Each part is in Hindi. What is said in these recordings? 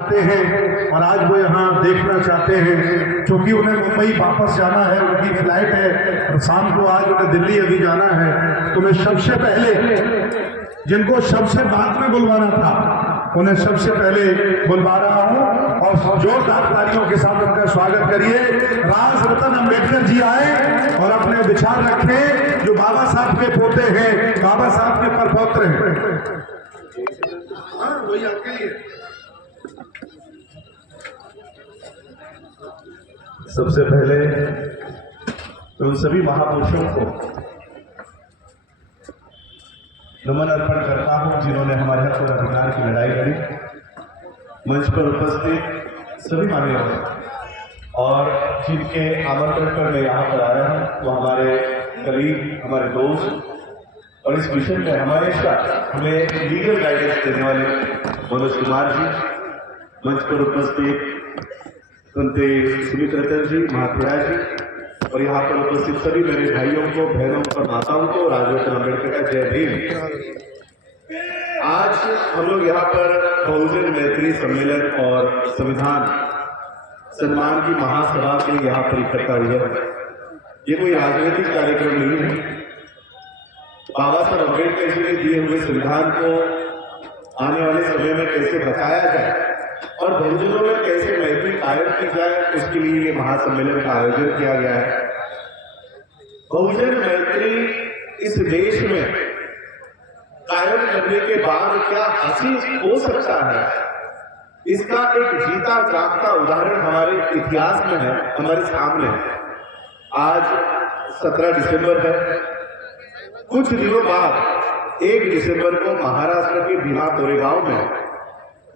आते हैं और आज वो यहाँ देखना चाहते हैं क्योंकि उन्हें मुंबई वापस जाना है, उनकी फ्लाइट है और शाम को आज उन्हें दिल्ली अभी जाना है। तो मैं सबसे पहले जिनको सबसे बाद में बुलवाना था उन्हें सबसे पहले बुलवा रहा हूँ और जोरदार तालियों के साथ उनका स्वागत करिए। राज रतन अम्बेडकर जी आए और अपने विचार रखें जो बाबा साहब के पोते हैं, बाबा साहब के परपौत्र हैं। वही आपके लिए सबसे पहले तो उन सभी महापुरुषों को नमन अर्पण करता हूं जिन्होंने हमारे हक और अधिकार की लड़ाई लड़ी। मंच पर उपस्थित सभी मान्यवर और जिनके आमंत्रण पर मैं यहाँ पर आया हूँ वो हमारे करीब, हमारे दोस्त और इस मिशन में हमेशा हमें लीगल गाइडेंस देने वाले मनोज कुमार जी, मंच पर उपस्थित संते सुमित्र जी, महात्मा जी और यहाँ पर उपस्थित सभी मेरे भाइयों को, बहनों और माताओं को राज रतन अम्बेडकर का जय भीम। आज हम लोग यहाँ पर बहुजन मैत्री सम्मेलन और संविधान सम्मान की महासभा के लिए यहाँ पर इकट्ठा हुए हैं। ये कोई राजनीतिक कार्यक्रम नहीं है। बाबा साहब अम्बेडकर जी ने दिए हुए संविधान को आने वाले समय में कैसे बचाया जाए और बहुजनों में कैसे मैत्री कायम की जाए, उसके लिए ये महासम्मेलन का आयोजन किया गया है। बहुजन मैत्री इस देश में कायम करने के बाद क्या हासिल हो सकता है, इसका एक जीता जागता उदाहरण हमारे इतिहास में है, हमारे सामने है। आज 17 दिसंबर है। कुछ दिनों बाद 1 दिसंबर को महाराष्ट्र के भीमा कोरेगांव में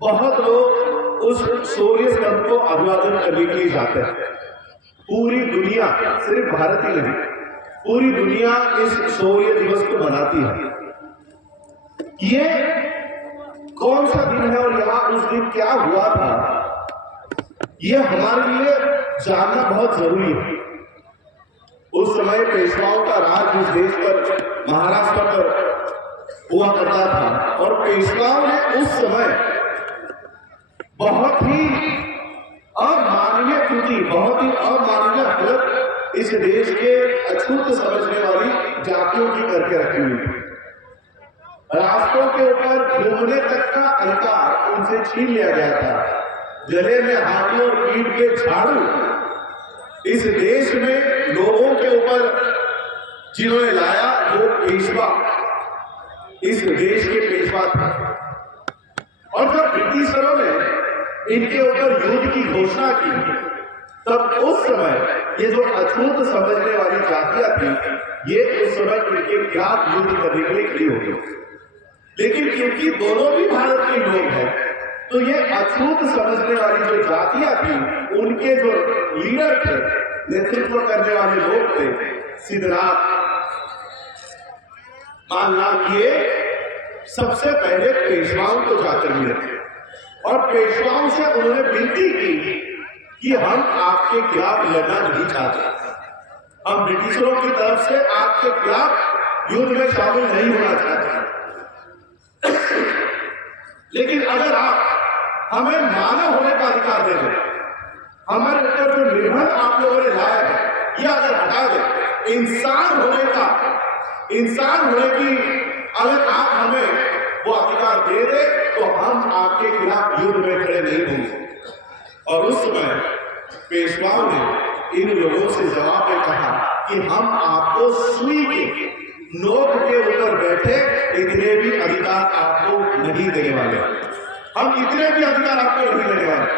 बहुत लोग उस शौर्य स्तंभ को अभिवादन करने के लिए जाते हैं। पूरी दुनिया, सिर्फ भारत ही नहीं, पूरी दुनिया इस शौर्य दिवस को मनाती है। ये कौन सा दिन है और यहाँ उस दिन क्या हुआ था, ये हमारे लिए जानना बहुत जरूरी है। उस समय पेशवाओं का राज इस देश पर, महाराष्ट्र पर हुआ करता था और पेशवाओं ने उस समय बहुत ही अमानवीय कृति, बहुत ही अमानवीय हालत इस देश के अछूत समझने वाली जातियों की करके रखी हुई थी। रास्तों के ऊपर घूमने तक का अधिकार उनसे छीन लिया गया था। गले में हाथी और पीठ के झाड़ू इस देश में लोगों के ऊपर जिन्होंने लाया वो पेशवा, इस देश के पेशवा थे। और जब ब्रिटिशरों ने इनके ऊपर युद्ध की घोषणा की तब उस समय ये जो अछूत समझने वाली जातियां थी, ये उस समय इनके खिलाफ युद्ध करने के लिए खड़ी हो गई। लेकिन क्योंकि दोनों भी भारत के लोग हैं तो ये अछूत समझने वाली जो जातियां थी, उनके जो लीडर थे, नेतृत्व करने वाले लोग थे, सिद्धनाथ माननाथ, ये सबसे पहले पेशवाओं को जाकर मिले थे और पेशवाओं से उन्होंने विनती की कि हम आपके खिलाफ लड़ना नहीं चाहते, हम ब्रिटिशरों की तरफ से आपके खिलाफ युद्ध में शामिल नहीं होना चाहते, लेकिन अगर आप हमें मानव होने का अधिकार दे दें, हमारे ऊपर जो निर्बंध आप लोगों ने लाया है यह अगर हटा दें, इंसान होने की अगर आप हमें वो अधिकार दे दे तो हम आपके खिलाफ युद्ध में खड़े नहीं होंगे। और उस समय पेशवाओं ने इन लोगों से जवाब में कहा कि हम आपको सुई के नोक के ऊपर बैठे इतने भी अधिकार आपको नहीं देने वाले, हम इतने भी अधिकार आपको नहीं देने वाले।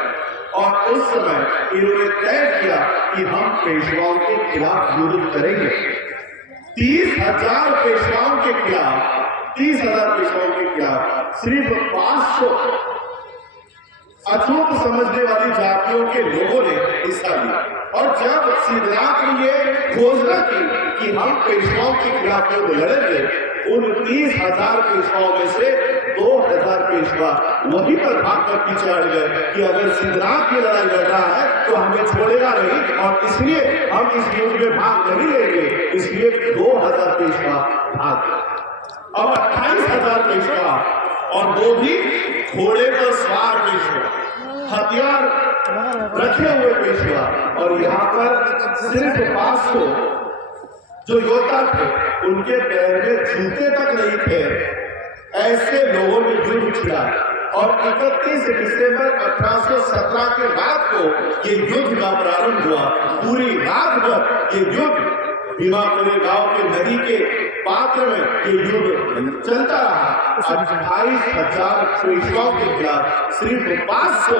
और उस समय इन्होंने तय किया कि हम पेशवाओं के खिलाफ युद्ध करेंगे। 30,000 पेशवाओं के खिलाफ, 30,000 पेशवाओं के खिलाफ सिर्फ 500 अछूत समझने वाली जातियों के लोगों ने हिस्सा लिया। और जब सिद्धनाथ ने ये घोषणा की कि हम पेशवाओं के खिलाफ युद्ध लड़ेंगे, उन 30,000 पेशवाओं में से 2,000 पेशवा वहीं पर भागकर पीछे हट गए कि अगर सिद्धनाथ की लड़ाई लड़ रहा है तो हमें छोड़ेगा नहीं और इसलिए हम इस युद्ध में भाग नहीं लेंगे। इसलिए 2,000 पेशवा भाग गए। अब 28,000 पेशवा और वो भी घोड़े पर सवार पेशवा। हथियार रखे हुए पेशवा, और यहाँ पर सिर्फ 500 जो योद्धा थे उनके पैर में जूते तक नहीं थे। ऐसे लोगों ने युद्ध किया और 31 दिसंबर 1817 के रात को ये युद्ध का प्रारंभ हुआ। पूरी रात भर ये युद्ध भीमापुरी गांव के नदी के पात्र में ये युद्ध चलता रहा। 28,000 पेशवाओं के खिलाफ सिर्फ 500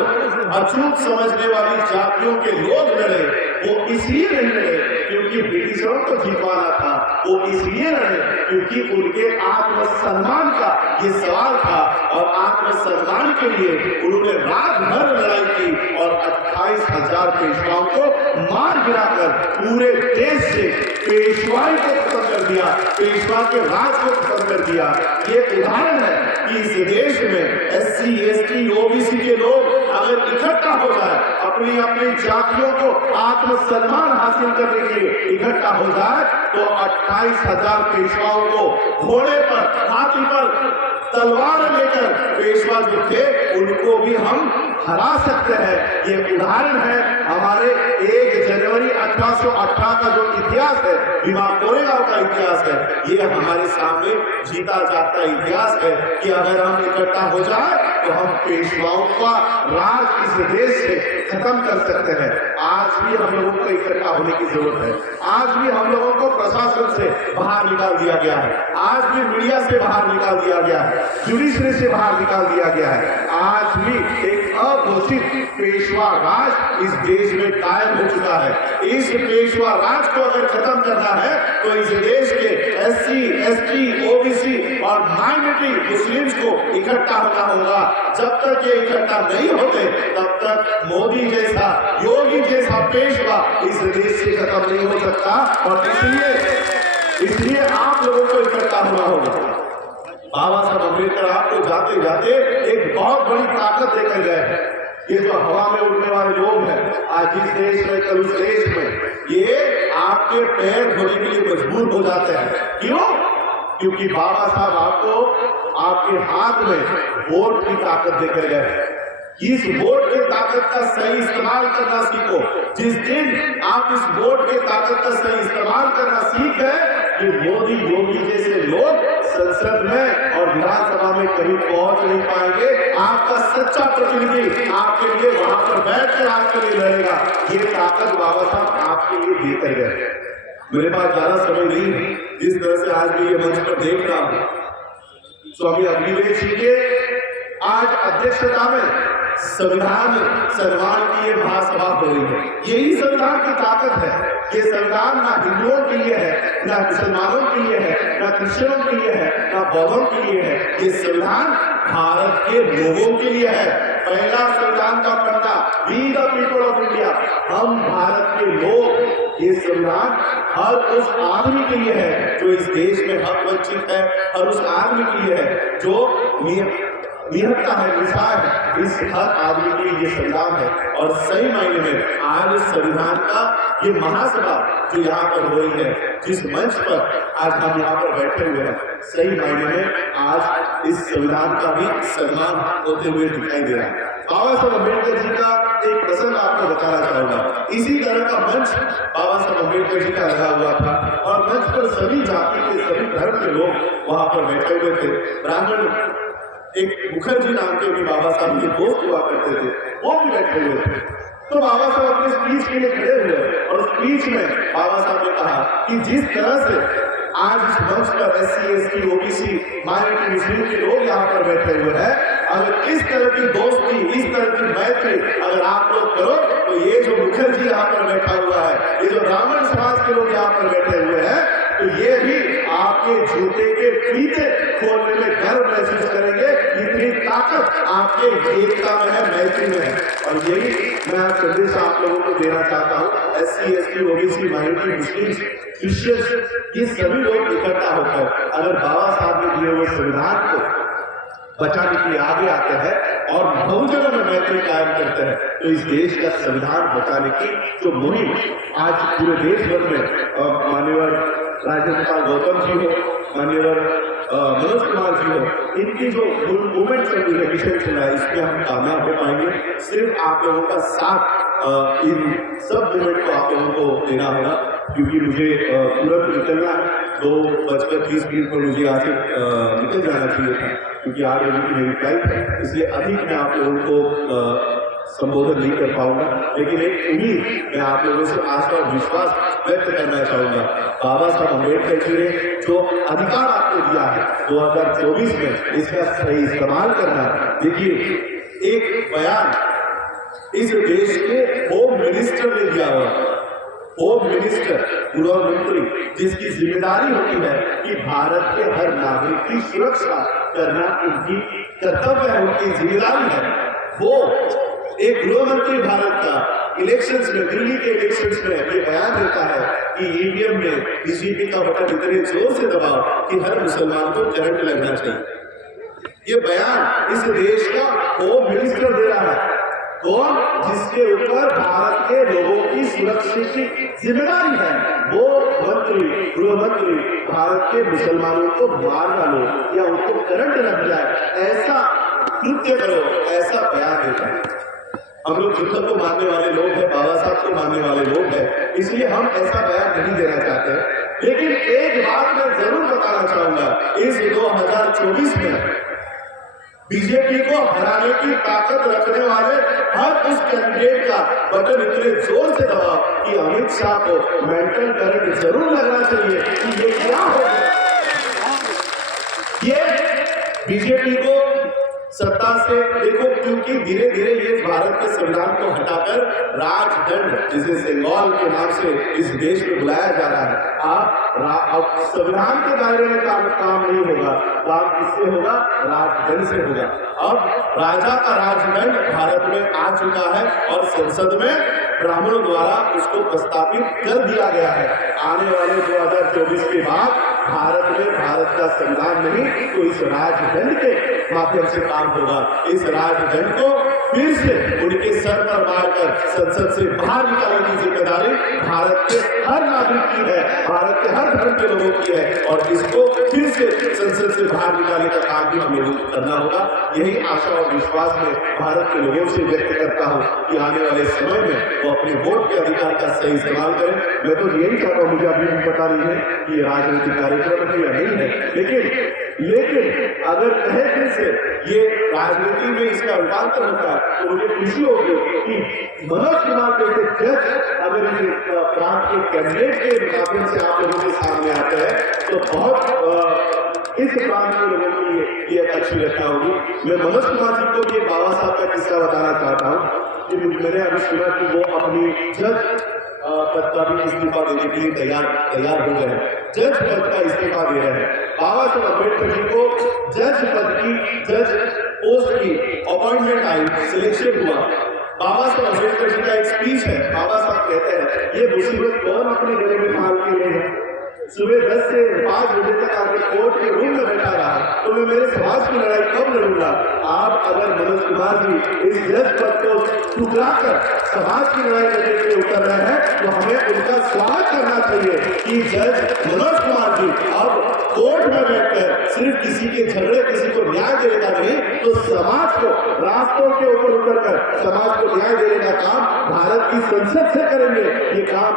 अछूत समझने वाली जातियों के लोग लड़े। वो इसलिए नहीं लड़े क्योंकि ब्रिटिशरों को जीतवाना था, वो इसलिए लड़े क्योंकि उनके आत्मसम्मान का ये सवाल था, और आत्मसम्मान के लिए उन्होंने रात भर लड़ाई की और 28,000 पेशवाओं को मार गिराकर पूरे देश से पेशवाई को खत्म कर दिया, पेशवा के राज को खत्म कर दिया। ये उदाहरण है कि इस देश में SC, ST, OBC के लोग अगर इकट्ठा हो जाए, अपनी अपनी जातियों को आत्मसम्मान हासिल करने के लिए इकट्ठा हो जाए, तो 28,000 पेशवाओं को घोड़े पर, हाथी पर तलवार लेकर पेशवा जो थे उनको भी हम हरा सकते हैं। ये उदाहरण है हमारे 1 जनवरी 1818 का जो इतिहास है, भीमा कोरेगांव का इतिहास है, ये हमारे सामने जीता जाता इतिहास है कि अगर हम इकट्ठा हो जाए तो हम पेशवाओं का राज इस देश से खत्म कर सकते हैं। आज भी हम लोगों को इकट्ठा होने की जरूरत है। आज भी हम लोगों को प्रशासन से बाहर निकाल दिया गया है, आज भी मीडिया से बाहर निकाल दिया गया है, जुडिशरी से बाहर निकाल दिया गया है। आज भी एक अघोषित पेशवा राज इस देश में कायम हो चुका है। इस पेशवा राज को अगर खत्म करना है तो इस देश के SC, ST, OBC और माइनॉरिटी मुस्लिम्स को इकट्ठा होना होगा। जब तक ये इकट्ठा नहीं होते तब तक मोदी जैसा, योगी जैसा पेशवा इस देश से खत्म नहीं हो सकता, और इसलिए आप लोगों को इकट्ठा होना होगा। बाबा साहब अम्बेडकर आपको जाते जाते एक बहुत बड़ी ताकत देकर गए हैं। ये जो हवा में उड़ने वाले लोग हैं आज इस देश में, कल उस देश में, ये आपके पैर धोने के लिए मजबूर हो जाते हैं। क्यों? क्योंकि बाबा साहब आपको आपके हाथ में वोट की ताकत देकर गए। इस वोट की ताकत का सही इस्तेमाल करना सीखो। जिस दिन आप इस वोट की ताकत का सही इस्तेमाल करना सीख गए कि मोदी, योगी जैसे लोग संसद में और विधानसभा में कभी पहुंच नहीं पाएंगे, आपका सच्चा प्रतिनिधि आपके लिए वहां पर बैठकर आपके लिए लड़ेगा। ये ताकत बाबा साहब आपके लिए देकर गए। मेरे पास ज्यादा समय नहीं है, जिस तरह से आज भी ये मंच पर देख रहा हूं, स्वामी अग्निवेश जी के आज अध्यक्षता में संविधान सम्मान की ये महासभा हो रही है। यही संविधान की ताकत है। ये संविधान ना हिंदुओं के लिए है, ना मुसलमानों के लिए है, ना क्रिश्चियनों के लिए है, ना बौद्धों के लिए है। ये संविधान भारत के लोगों के लिए है। पहला संविधान का पन्ना, we the people of India, हम भारत के लोग। ये संविधान हर उस आदमी के लिए है जो इस देश में हक वंचित है, हर उस आदमी के लिए है जो निहत्ता है, निसार है। इस हर आदमी के लिए ये संविधान है। और सही मायने में आज इस संविधान का ये महासभा जो यहाँ पर हो रही है, जिस मंच पर आज हम यहाँ पर बैठे हुए हैं, सही मायने में आज इस संविधान का भी सम्मान होते हुए दिखाई दे रहा है। बाबा साहब अम्बेडकर जी का एक प्रसंग आपको बताना चाहूंगा। इसी तरह का मंच बाबा साहब अम्बेडकर जी का लगा हुआ था और मंच पर सभी जाति के, सभी धर्म के लोग वहां पर बैठे हुए थे। ब्राह्मण एक मुखर्जी नाम के भी बाबा साहब के दोस्त हुआ करते थे, वो भी बैठे हुए थे। तो बाबा साहब अपने स्पीच के लिए खड़े हुए और स्पीच में बाबा साहब ने कहा कि जिस तरह से आज इस मंच पर SC, ST, OBC, माइनॉरिटी मुस्लिम के लोग यहाँ पर बैठे हुए हैं, अगर इस तरह की दोस्ती, इस तरह की मैत्री अगर आप लोग करो तो ये जो मुखर्जी यहाँ पर बैठा हुआ है, ये जो ब्राह्मण समाज के लोग यहाँ पर बैठे हुए हैं, तो ये भी आपके जूते के फीते खोलने में गर्व महसूस करेंगे। इतनी ताकत आपके एकता में है, मैत्री में है। और यही मैं संदेश आप लोगों को देना चाहता हूँ। SC, ST, OBC, माइनॉरिटी मुस्लिम, क्रिश्चियन, ये सभी लोग इकट्ठा होकर अगर बाबा साहब ने दिए हुए संविधान को बचाने के लिए आगे आते हैं और बहुजनों में मैत्री कायम करते हैं, तो इस देश का संविधान बचाने की जो मुहिम आज पूरे देश भर में माननीय राजेंद्र गौतम जी हो, माननीय मनोज कुमार जी हो, इनकी जो मूवमेंट चल रही है, मिशन चल रहा है, इसमें हम कामयाब हो पाएंगे। सिर्फ आप लोगों का साथ इन सब मूवमेंट को आप लोगों को देना होगा, क्योंकि मुझे तुरंत निकलना है। 2:30 पर मुझे यहाँ से निकल जाना चाहिए था, क्योंकि 8 बजे की मेरी फ्लाइट है, इसलिए अधिक मैं आप लोगों को संबोधन नहीं कर पाऊंगा। लेकिन एक उम्मीद मैं आप लोगों से आशा और विश्वास व्यक्त करना चाहूंगा। बाबा साहब अम्बेडकर जी ने जो अधिकार आपको दिया है 2024 में, इसका सही इस्तेमाल करना। देखिए, एक बयान इस देश के होम मिनिस्टर ने दिया हुआ, होम मिनिस्टर, गृह मंत्री, जिसकी जिम्मेदारी होती है कि भारत के हर नागरिक की सुरक्षा करना उनकी कर्तव्य है, उनकी जिम्मेदारी है। वो एक गृह मंत्री भारत का इलेक्शंस में, दिल्ली के इलेक्शंस में ये बयान देता है कि ईवीएम में बीजेपी का बटन इतने जोर से दबाओ कि हर मुसलमान को करंट लगना चाहिए। ये बयान इस देश का होम मिनिस्टर दे रहा है, कौन? जिसके ऊपर भारत के लोगों की सुरक्षा की जिम्मेदारी है। वो मंत्री, गृह मंत्री, भारत के मुसलमानों को मार डालो या उनको करंट लग जाए, ऐसा कृत्य करो, ऐसा बयान देता है। हम लोग युद्ध को मानने वाले लोग हैं, बाबा साहब को मानने वाले लोग हैं, इसलिए हम ऐसा बयान नहीं देना चाहते। लेकिन एक बात मैं जरूर बताना चाहूंगा, इस 2024 में बीजेपी को हराने की ताकत रखने वाले हर उस कैंडिडेट का बटन इतने जोर से दबाओ कि अमित शाह को मेंटल करंट जरूर लगना चाहिए कि ये क्या हो गया। ये बीजेपी को सत्ता से देखो, क्योंकि धीरे धीरे ये भारत के संविधान को हटाकर राजदंड, जिसे सेंगोल के नाम से इस देश में बुलाया जा रहा है, अब संविधान के दायरे में काम नहीं होगा, काम किससे होगा? राजदंड से होगा। अब राजा का राजदंड भारत में आ चुका है और संसद में ब्राह्मणों द्वारा उसको प्रस्तावित कर दिया गया है। आने वाले 2024 के बाद भारत में भारत का संविधान नहीं तो इस राजदंड के माध्यम से काम होगा। इस राजदंड को फिर से उनके सर पर मारकर संसद से बाहर निकालने की जिम्मेदारी भारत के हर नागरिक की है, भारत के हर धर्म के लोगों की है, और इसको फिर से संसद से बाहर निकालने का काम भी हमें करना होगा। यही आशा और विश्वास में भारत के लोगों से व्यक्त करता हूँ कि आने वाले समय में वो अपने वोट के अधिकार का सही इस्तेमाल करें। मैं तो यही चाहता हूँ, मुझे अभी भी पता नहीं है कि राजनीतिक कार्यक्रम है या नहीं है, लेकिन अगर कहे फिर से ये राजनीति में इसका रूपांतर होता है तो मुझे खुशी होगी कि मनोज कुमार जैसे जज अगर इस प्रांत के कैंडिडेट के माध्यम से आप लोगों के सामने आते हैं तो बहुत इस प्रांत के लोगों के लिए ये एक अच्छी घटना होगी। मैं मनोज कुमार जी को भी बाबा साहब का किस्सा बताना चाहता हूँ कि मैंने अभी सुना कि वो अपनी जज पद का भी इस्तीफा देने के लिए तैयार हो गए हैं, जज पद का इस्तीफा दे रहे हैं। बाबा साहब अम्बेडकर जी को जज पद की, जज पोस्ट की अपॉइंटमेंट आई, सिलेक्शन हुआ। बाबा साहब अम्बेडकर जी का एक स्पीच है, बाबा साहब कहते हैं ये मुसीबत कौन अपने गले में पाल के ले है। सुबह 10 से 5 बजे तक आके कोर्ट के रूम में बैठा रहा तो मैं मेरे समाज की लड़ाई कब लड़ूंगा। आप अगर मनोज कुमार जी इस जज पद को ठुकरा कर समाज की लड़ाई लड़ने के लिए उतर रहे हैं तो हमें उनका स्वागत करना चाहिए कि जज मनोज कुमार जी अब कोर्ट में बैठकर सिर्फ किसी के झगड़े, किसी को न्याय देने का नहीं तो समाज को रास्तों के ऊपर उतरकर समाज को न्याय देने का काम भारत की संसद से करेंगे। ये काम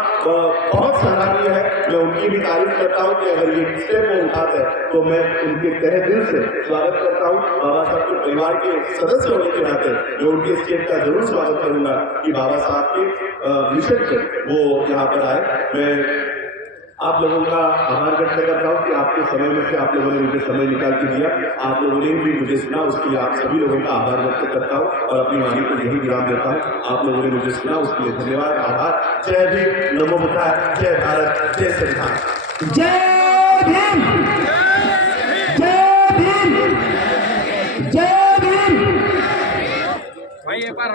बहुत सराहनीय है। मैं उनकी भी तारीफ करता हूँ कि अगर ये स्टेप वो उठाते हैं तो मैं उनके तहे दिल से स्वागत करता हूँ। बाबा साहब के परिवार के सदस्य होने के नाते मैं उनके स्टेप का जरूर स्वागत करूंगा कि बाबा साहब के मिशन से वो यहाँ पर आए। मैं आप लोगों का आभार व्यक्त करता हूँ कि आपके समय में से आप लोगों ने मुझे समय निकाल के दिया, आप लोगों ने भी मुझे सुना, उसके लिए आप सभी लोगों का आभार व्यक्त करता हूँ और अपनी वाणी को यही विराम देता हूँ। आप लोगों ने मुझे सुना उसके लिए धन्यवाद, आभार। जय भीम, नमो बुद्धाय, जय भारत, जय संविधान। जय भीम, जय भीम, जय भीम। भाई एक बार